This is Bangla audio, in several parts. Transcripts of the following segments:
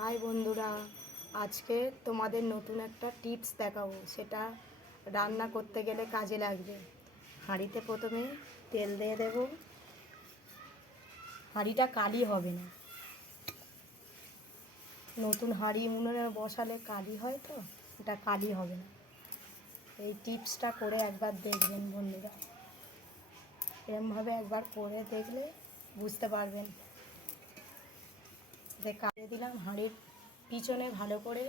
হাই বন্ধুরা, আজকে তোমাদের নতুন একটা টিপস দেখাবো। সেটা রান্না করতে গেলে কাজে লাগবে। হাঁড়িতে প্রথমে তেল দিয়ে দেব। হাঁড়িটা কালি হবে না। নতুন হাঁড়ি উনুনে বসালে কালি হয় তো, এটা কালি হবে না। এই টিপসটা করে একবার দেখবেন বন্ধুরা। এরমভাবে একবার করে দেখলে বুঝতে পারবেন। যে কাটে দিলাম হাঁড়ির পিছনে ভালো করে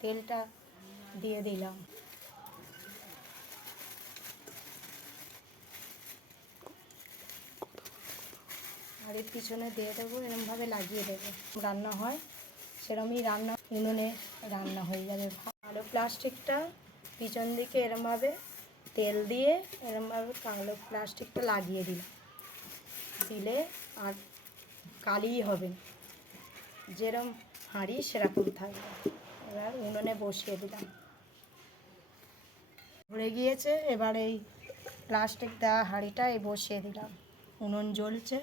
তেলটা দিয়ে দিলাম। হাঁড়ির পিছনে দিয়ে দেবো, এরমভাবে লাগিয়ে দেবো। রান্না হয়, সেরমই রান্না, উনুনে রান্না হয়ে যাবে। কালো প্লাস্টিকটা পিছন দিকে এরমভাবে তেল দিয়ে এরমভাবে কালো প্লাস্টিকটা লাগিয়ে দিলাম। দিলে আর কালিই হবে যেরম হাঁড়ি, সেরকম থাকবে। এবার উনুনে বসিয়ে দিলাম। ভরে গিয়েছে, এবার এই প্লাস্টিক দেওয়া হাঁড়িটা এই বসিয়ে দিলাম। উনুন জ্বলছে।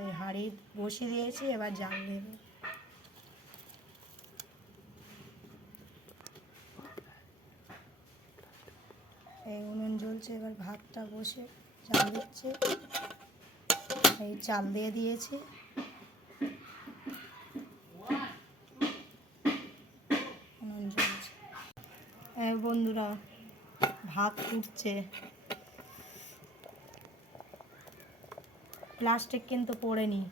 এই হাঁড়ি বসিয়ে দিয়েছি, এবার জাল দেবে এই উনুন জ্বলছে, এবার ভাতটা বসে জাল দিচ্ছে। এই চাল দিয়ে দিয়েছি উনুন জ্বলছে এই বন্ধুরা, ভাত ফুটছে। প্লাস্টিক কিন্তু পড়েনি।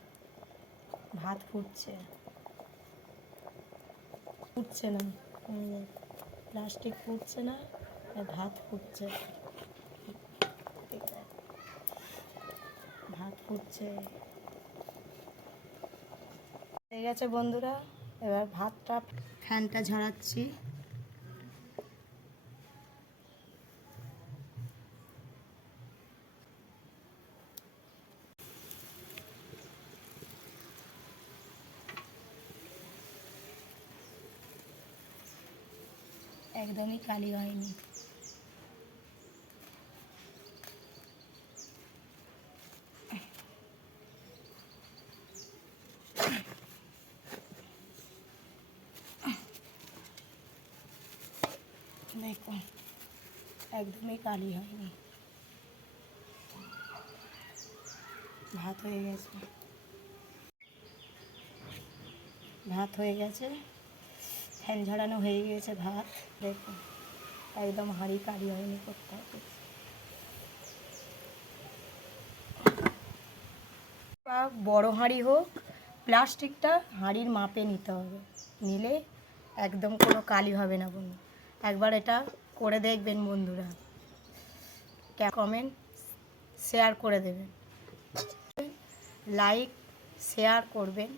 ভাত ফুটছে। ফুটছে না। প্লাস্টিক ফুটছে না ভাত ফুটছে। ভাত ফুটছে। হয়ে গেছে, বন্ধুরা। এবার ভাতটা ফ্যানটা ঝরাচ্ছি একদমই কালি হয়নি। দেখো একদমই কালি হয়নি। ভাত হয়ে গেছে। ভাত হয়ে গেছে? ফ্যান ঝরানো হয়ে গিয়েছে ভাত দেখো একদম হাঁড়ি কালি হয়নি কোথাও বা বড় হাঁড়ি হোক, প্লাস্টিকটা হাঁড়ির মাপে নিতে হবে। নিলে একদম কোনো কালি হবে না বন্ধু। একবার এটা করে দেখবেন বন্ধুরা। ক্যা কমেন্ট শেয়ার করে দেবেন। লাইক শেয়ার করবেন।